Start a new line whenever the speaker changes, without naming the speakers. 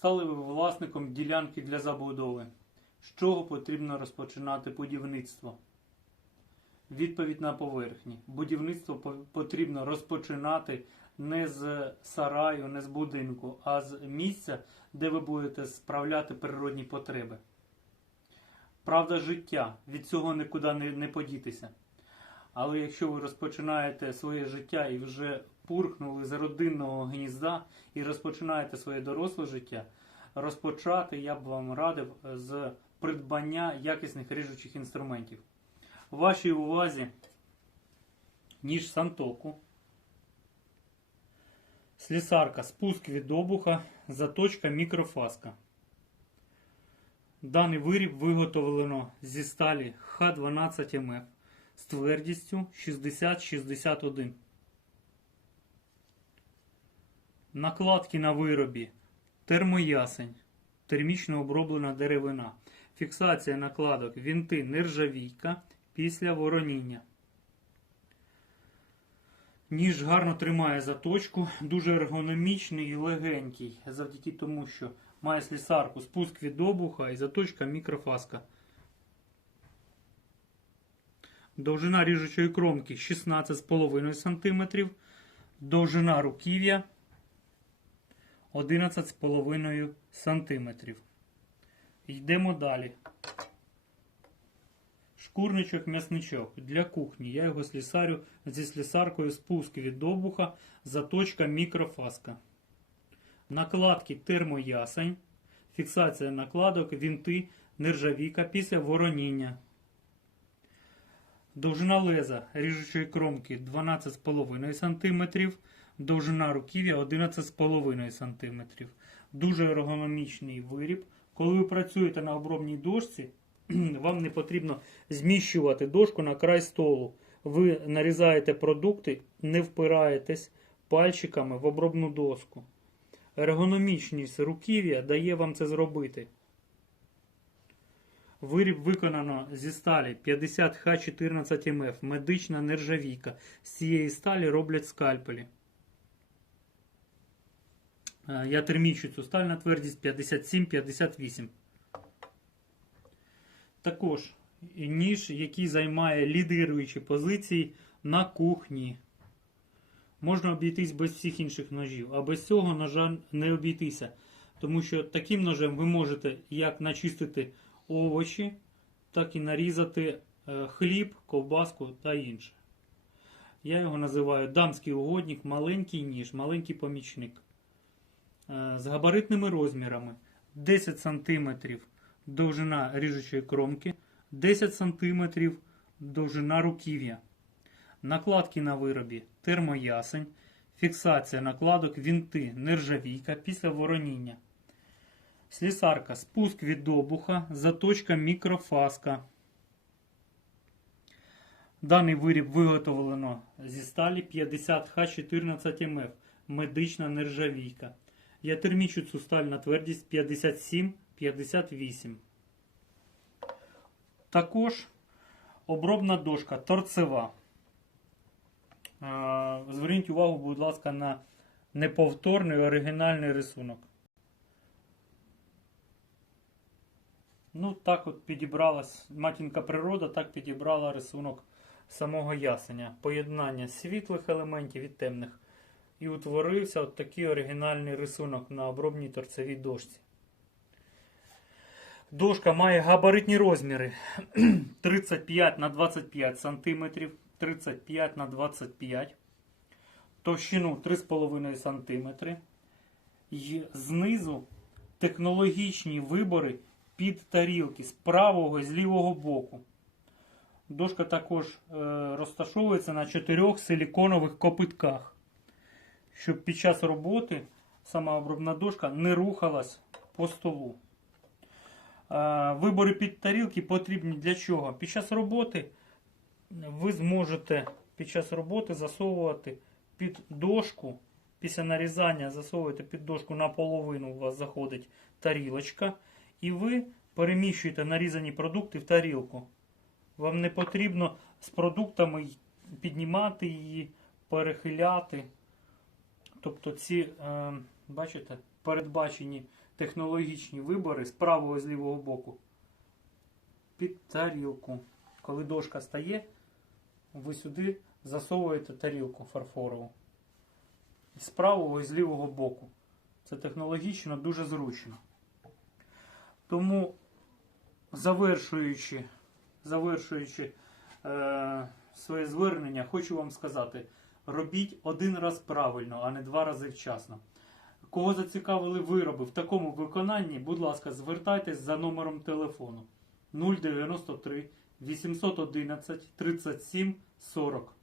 Стали ви власником ділянки для забудови. З чого потрібно розпочинати будівництво? Відповідь на поверхні. Будівництво потрібно розпочинати не з сараю, не з будинку, а з місця, де ви будете справляти природні потреби. Правда життя, від цього нікуди не, подітися. Але якщо ви розпочинаєте своє життя і вже пурхнули з родинного гнізда і розпочинаєте своє доросле життя, розпочати я б вам радив з придбання якісних ріжучих інструментів. В вашій увазі ніж сантоку, слісарка, спуск від обуха, заточка мікрофаска. Даний виріб виготовлено зі сталі Х12МФ з твердістю 60-61. Накладки на виробі термоясень, термічно оброблена деревина, фіксація накладок, вінти нержавійка після вороніння. Ніж гарно тримає заточку, дуже ергономічний і легенький, завдяки тому, що має слісарку, спуск від обуха і заточка мікрофаска. Довжина ріжучої кромки 16,5 см, довжина руків'я 11,5 см. Йдемо далі. Шкурничок м'ясничок для кухні. Я його слісарю зі слісаркою спуск від обуха, заточка мікрофаска. Накладки термоясень, фіксація накладок, вінти, нержавіка після вороніння. Довжина леза ріжучої кромки 12,5 см, довжина руків'я 11,5 см. Дуже ергономічний виріб. Коли ви працюєте на обробній дошці, вам не потрібно зміщувати дошку на край столу. Ви нарізаєте продукти, не впираєтесь пальчиками в обробну доску. Ергономічність руків'я дає вам це зробити. Виріб виконано зі сталі 50Х14МФ, медична нержавійка. З цієї сталі роблять скальпелі. Е, Я термічу цю сталь на твердість 57-58. Також ніж, який займає лідируючі позиції на кухні. Можна обійтись без всіх інших ножів, а без цього ножа не обійтися. Тому що таким ножем ви можете як начистити овочі, так і нарізати е, хліб, ковбаску та інше. Я його називаю дамський угодник, маленький ніж, маленький помічник. Е, З габаритними розмірами 10 см довжина ріжучої кромки, 10 см довжина руків'я. Накладки на виробі термоясень, фіксація накладок, вінти, нержавійка після вороніння. Слісарка, спуск від обуха, заточка мікрофаска. Даний виріб виготовлено зі сталі 50Х14МФ, медична нержавійка. Я термічу цю сталь на твердість 57-58. Також обробна дошка торцева. Зверніть увагу, будь ласка, на неповторний оригінальний рисунок. Ну, так от підібралась матінка природа, так підібрала рисунок самого ясеня. Поєднання світлих елементів і темних. І утворився от такий оригінальний рисунок на обробній торцевій дошці. Дошка має габаритні розміри 35 на 25 см, 35 на 25 товщину 3,5 см. І знизу технологічні вибори під тарілки з правого і з лівого боку. Дошка також е, розташовується на чотирьох силіконових копитках, щоб під час роботи сама обробна дошка не рухалась по столу. Вибори під тарілки потрібні для чого? Під час роботи ви зможете під час роботи засовувати під дошку. Після нарізання засовуєте під дошку наполовину, у вас заходить тарілочка, і ви переміщуєте нарізані продукти в тарілку. Вам не потрібно з продуктами піднімати її, перехиляти. Тобто ці, е, бачите, передбачені технологічні вибори з правого і з лівого боку. Під тарілку. Коли дошка стає, ви сюди засовуєте тарілку фарфорову. З правого і з лівого боку. Це технологічно дуже зручно. Тому, завершуючи, завершуючи е, своє звернення, хочу вам сказати: робіть один раз правильно, а не два рази вчасно. Кого зацікавили вироби в такому виконанні, будь ласка, звертайтесь за номером телефону 093 811 37 40.